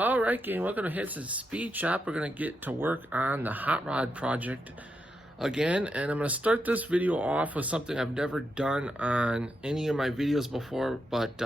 Alright gang, welcome to Hansens Speed Shop. We're going to get to work on the hot rod project again, and I'm going to start this video off with something I've never done on any of my videos before, but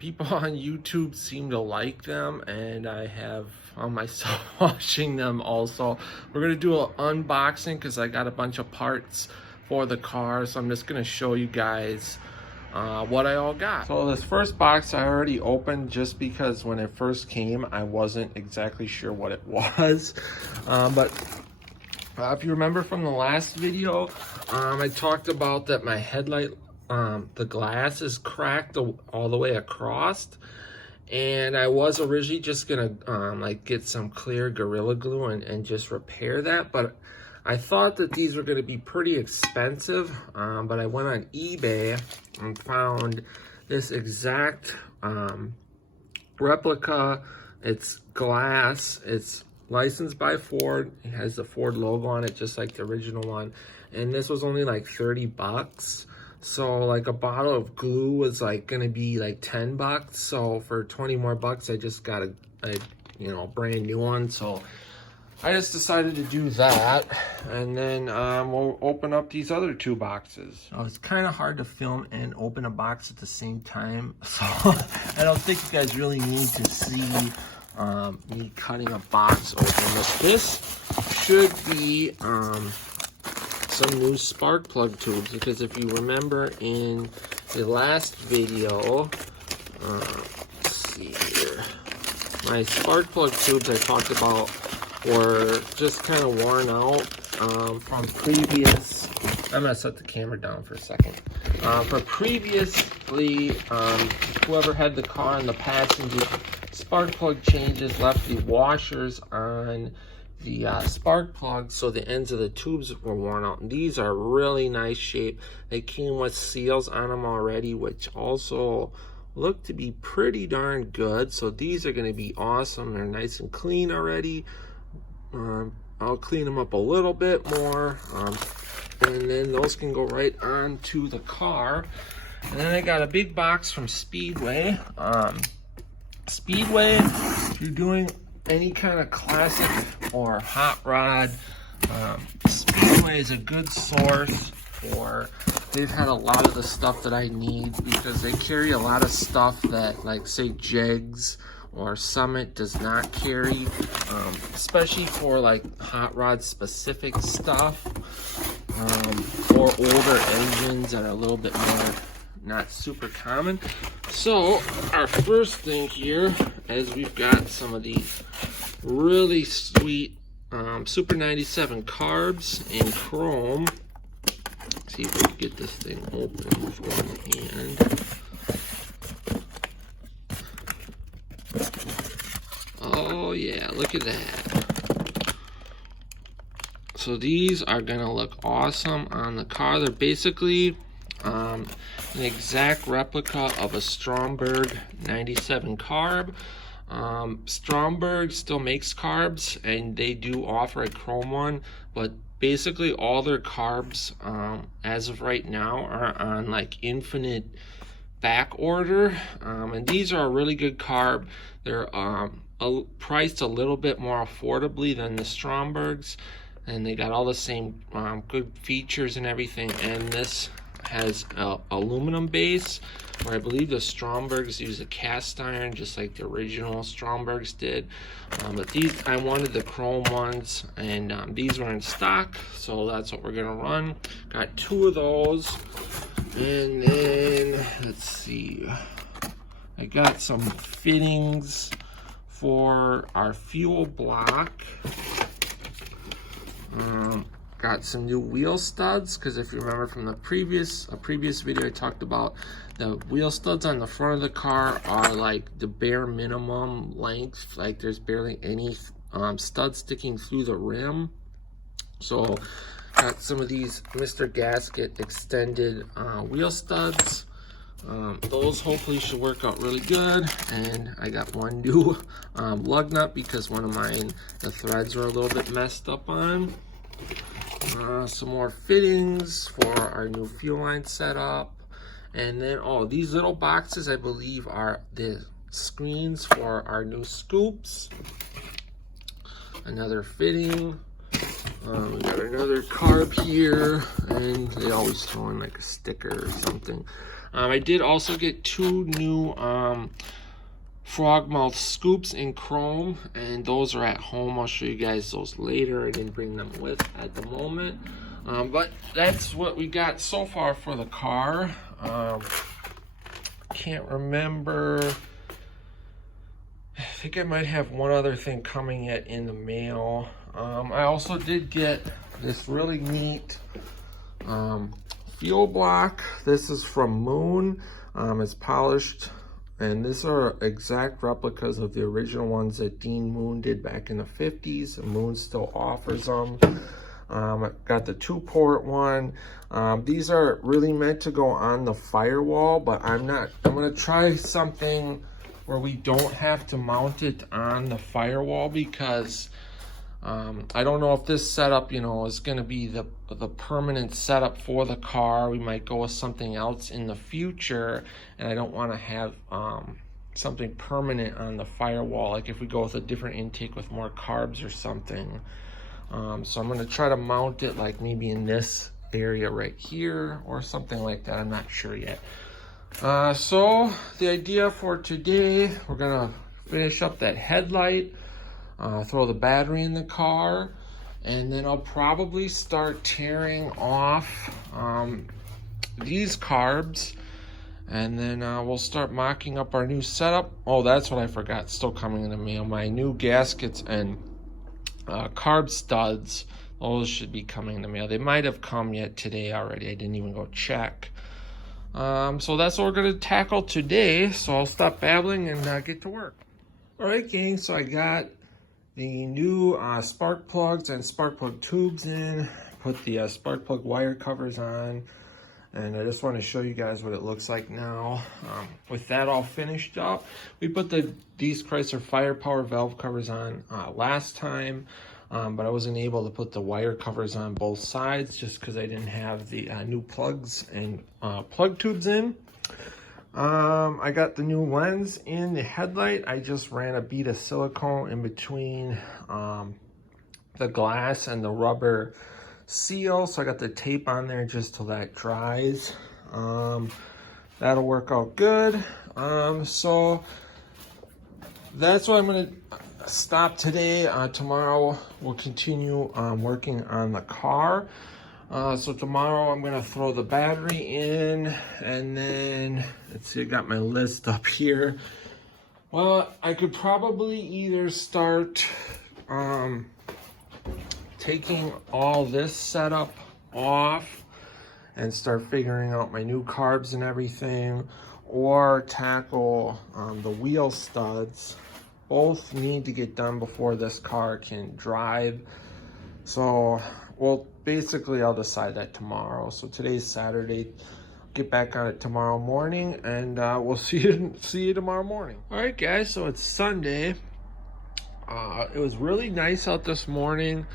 people on YouTube seem to like them, and I have found myself watching them also. We're going to do an unboxing because I got a bunch of parts for the car, so I'm just going to show you guys what I all got. So this first box I already opened just because when it first came I wasn't exactly sure what it was, but if you remember from the last video, I talked about that my headlight, the glass is cracked all the way across, and I was originally just gonna like get some clear Gorilla Glue and just repair that, but I thought that these were going to be pretty expensive, but I went on eBay and found this exact replica. It's glass, it's licensed by Ford, it has the Ford logo on it just like the original one, and this was only like 30 bucks. So like a bottle of glue was like going to be like 10 bucks, so for 20 more bucks I just got a you know, brand new one. So I just decided to do that, and then we'll open up these other two boxes. Oh, it's kind of hard to film and open a box at the same time, so I don't think you guys really need to see me cutting a box open. But this should be some new spark plug tubes, because if you remember in the last video, let's see here, my spark plug tubes I talked about were just kind of worn out from previous. I'm gonna set the camera down for a second. For previously, whoever had the car in the passenger, spark plug changes left the washers on the spark plug, so the ends of the tubes were worn out. And these are really nice shape. They came with seals on them already, which also look to be pretty darn good. So these are going to be awesome. They're nice and clean already. I'll clean them up a little bit more, and then those can go right onto the car. And then I got a big box from Speedway. Speedway, if you're doing any kind of classic or hot rod, Speedway is a good source for. They've had a lot of the stuff that I need, because they carry a lot of stuff that, like, say Jegs or Summit does not carry, especially for like hot rod specific stuff, or older engines that are a little bit more not super common. So our first thing here is we've got some of these really sweet Super 97 carbs in chrome. Let's see if we can get this thing open with one hand. Oh yeah, look at that. So these are gonna look awesome on the car. They're basically an exact replica of a Stromberg 97 carb. Stromberg still makes carbs, and they do offer a chrome one, but basically all their carbs as of right now are on like infinite back order, and these are a really good carb. They're priced a little bit more affordably than the Strombergs, and they got all the same good features and everything. And this has a aluminum base, where I believe the Strombergs use a cast iron just like the original Strombergs did, but these, I wanted the chrome ones, and these were in stock, so that's what we're gonna run. Got two of those. And then let's see, I got some fittings for our fuel block. Got some new wheel studs, because if you remember from the previous video, I talked about the wheel studs on the front of the car are like the bare minimum length, like there's barely any studs sticking through the rim. So got some of these Mr. Gasket extended wheel studs. Those hopefully should work out really good. And I got one new lug nut, because one of mine, the threads are a little bit messed up on. Some more fittings for our new fuel line setup. And then, oh, these little boxes I believe are the screens for our new scoops. Another fitting. We got another carb here, and they always throw in like a sticker or something. I did also get 2 new frog mouth scoops in chrome, and those are at home. I'll show you guys those later. I didn't bring them with at the moment, but that's what we got so far for the car. Can't remember. I think I might have one other thing coming yet in the mail. I also did get this really neat fuel block. This is from Moon. It's polished, and these are exact replicas of the original ones that Dean Moon did back in the 50s. And Moon still offers them. I got the 2-port one. These are really meant to go on the firewall, but I'm gonna try something where we don't have to mount it on the firewall, because I don't know if this setup, you know, is going to be the permanent setup for the car. We might go with something else in the future, and I don't want to have something permanent on the firewall, like if we go with a different intake with more carbs or something. So I'm going to try to mount it like maybe in this area right here or something like that. I'm not sure yet. So the idea for today, we're gonna finish up that headlight, throw the battery in the car, and then I'll probably start tearing off these carbs, and then we'll start mocking up our new setup. Oh, that's what I forgot, still coming in the mail. My new gaskets and carb studs, those should be coming in the mail. They might have come yet today already. I didn't even go check. So that's what we're going to tackle today. So I'll stop babbling and get to work. All right, gang. So I got the new spark plugs and spark plug tubes in. Put the spark plug wire covers on. And I just want to show you guys what it looks like now. With that all finished up, we put these Chrysler Firepower valve covers on last time. But I wasn't able to put the wire covers on both sides just because I didn't have the new plugs and plug tubes in. I got the new lens in the headlight. I just ran a bead of silicone in between the glass and the rubber seal. So I got the tape on there just till that dries. That'll work out good. So that's what I'm going to stop today. Tomorrow we'll continue working on the car. So tomorrow I'm gonna throw the battery in, and then let's see, I got my list up here. Well, I could probably either start taking all this setup off and start figuring out my new carbs and everything, or tackle the wheel studs. Both need to get done before this car can drive. So, well, basically I'll decide that tomorrow. So today's Saturday. Get back on it tomorrow morning, and we'll see you tomorrow morning. All right, guys. So it's Sunday. It was really nice out this morning.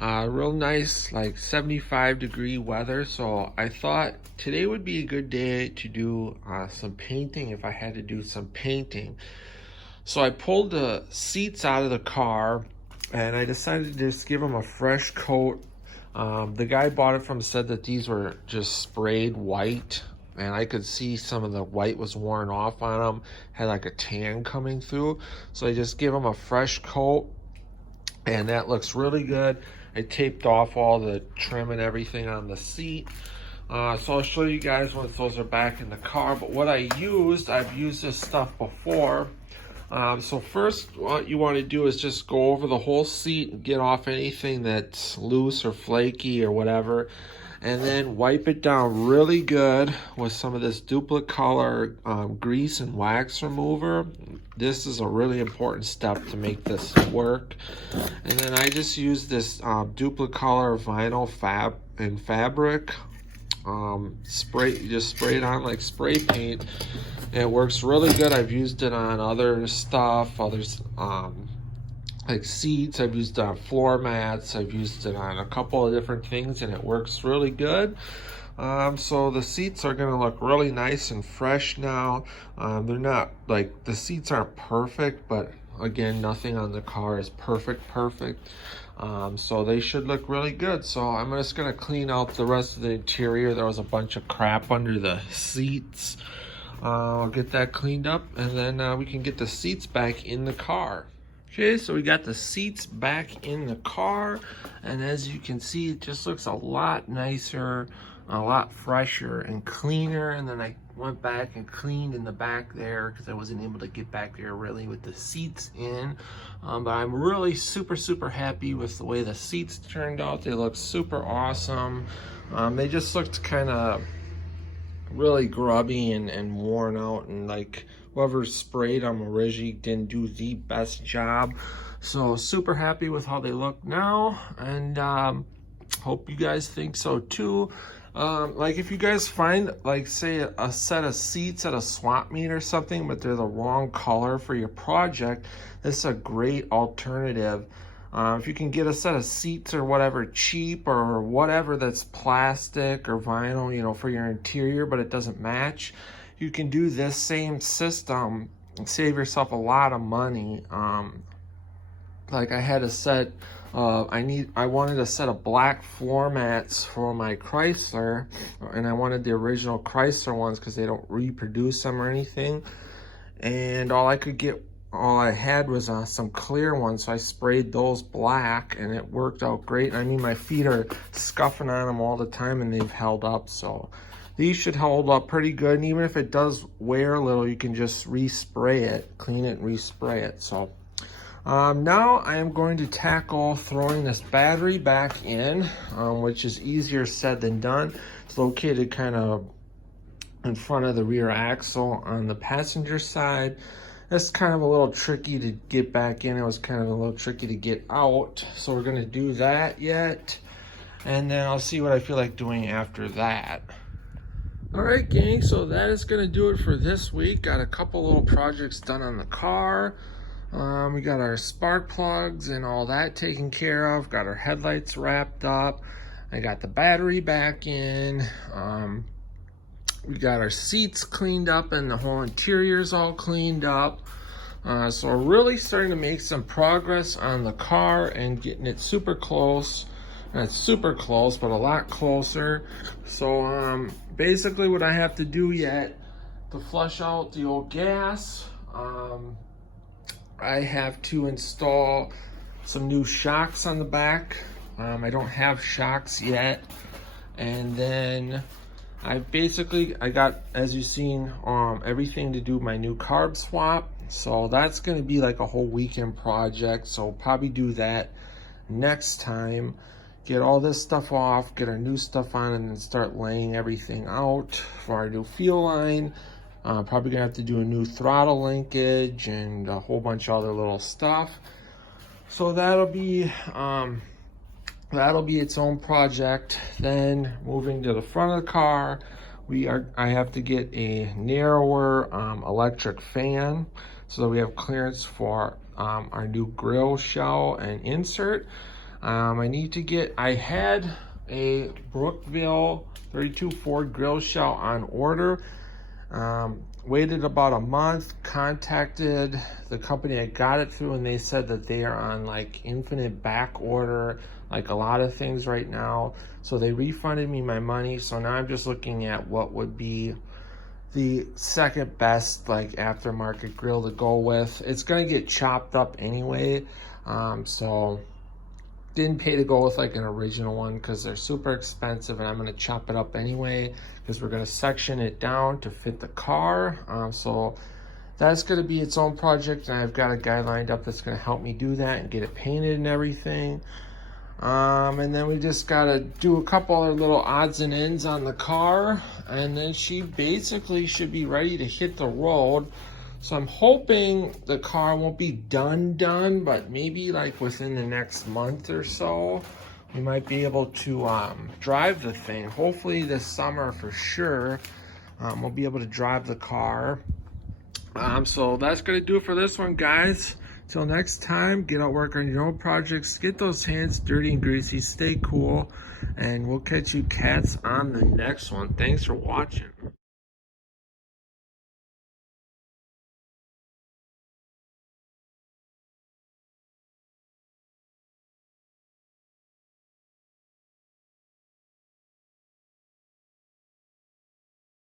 Real nice, like 75-degree weather. So I thought today would be a good day to do some painting if I had to do some painting. So I pulled the seats out of the car, and I decided to just give them a fresh coat. The guy I bought it from said that these were just sprayed white, and I could see some of the white was worn off on them, had like a tan coming through. So I just give them a fresh coat, and that looks really good. I taped off all the trim and everything on the seat. So I'll show you guys once those are back in the car. But what I've used this stuff before. So first, what you want to do is just go over the whole seat and get off anything that's loose or flaky or whatever, and then wipe it down really good with some of this Duplicolor grease and wax remover. This is a really important step to make this work. And then I just use this Duplicolor vinyl fabric. Just spray it on like spray paint. It works really good. I've used it on other stuff, like seats. I've used it on floor mats. I've used it on a couple of different things, and it works really good. So the seats are going to look really nice and fresh now. They're not like, the seats aren't perfect, but again, nothing on the car is perfect. So they should look really good. So I'm just going to clean out the rest of the interior. There was a bunch of crap under the seats. I'll get that cleaned up, and then we can get the seats back in the car. Okay, so we got the seats back in the car, and as you can see, it just looks a lot nicer, a lot fresher and cleaner. And then I went back and cleaned in the back there because I wasn't able to get back there really with the seats in. But I'm really super happy with the way the seats turned out. They look super awesome. They just looked kind of really grubby and worn out, and like whoever sprayed them originally didn't do the best job. So super happy with how they look now, and hope you guys think so too. Like if you guys find, like, say a set of seats at a swap meet or something, but they're the wrong color for your project, this is a great alternative. If you can get a set of seats or whatever cheap or whatever that's plastic or vinyl, you know, for your interior, but it doesn't match, you can do this same system and save yourself a lot of money. Like I had a set, I wanted a set of black floor mats for my Chrysler, and I wanted the original Chrysler ones because they don't reproduce them or anything. And all I had was some clear ones, so I sprayed those black, and it worked out great. I mean, my feet are scuffing on them all the time, and they've held up. So these should hold up pretty good. And even if it does wear a little, you can just respray it, clean it, and respray it. So now I am going to tackle throwing this battery back in, which is easier said than done. It's located kind of in front of the rear axle on the passenger side. That's kind of a little tricky to get back in. It was kind of a little tricky to get out. So we're gonna do that yet. And then I'll see what I feel like doing after that. All right, gang, so that is gonna do it for this week. Got a couple little projects done on the car. We got our spark plugs and all that taken care of. Got our headlights wrapped up. I got the battery back in. We got our seats cleaned up, and the whole interior's all cleaned up. So we're really starting to make some progress on the car and getting it super close. Not super close, but a lot closer. So basically what I have to do yet to flush out the old gas, I have to install some new shocks on the back. I don't have shocks yet. And then I got, as you've seen, everything to do my new carb swap. So that's going to be like a whole weekend project. So probably do that next time. Get all this stuff off, get our new stuff on, and then start laying everything out for our new fuel line. Probably gonna have to do a new throttle linkage and a whole bunch of other little stuff. So that'll be its own project. Then moving to the front of the car, I have to get a narrower electric fan so that we have clearance for our new Grille Shell and insert. I had a Brookville 32 Ford Grille Shell on order. Waited about a month, contacted the company I got it through, and they said that they are on like infinite back order, like a lot of things right now. So they refunded me my money. So now I'm just looking at what would be the second best like aftermarket grill to go with. It's gonna get chopped up anyway. So didn't pay to go with like an original one because they're super expensive, and I'm going to chop it up anyway because we're going to section it down to fit the car. So that's going to be its own project, and I've got a guy lined up that's going to help me do that and get it painted and everything. And then we just got to do a couple other little odds and ends on the car, and then she basically should be ready to hit the road. So I'm hoping the car won't be done, but maybe like within the next month or so, we might be able to drive the thing. Hopefully this summer for sure, we'll be able to drive the car. So that's gonna do it for this one, guys. Till next time, get out, work on your own projects, get those hands dirty and greasy, stay cool, and we'll catch you cats on the next one. Thanks for watching.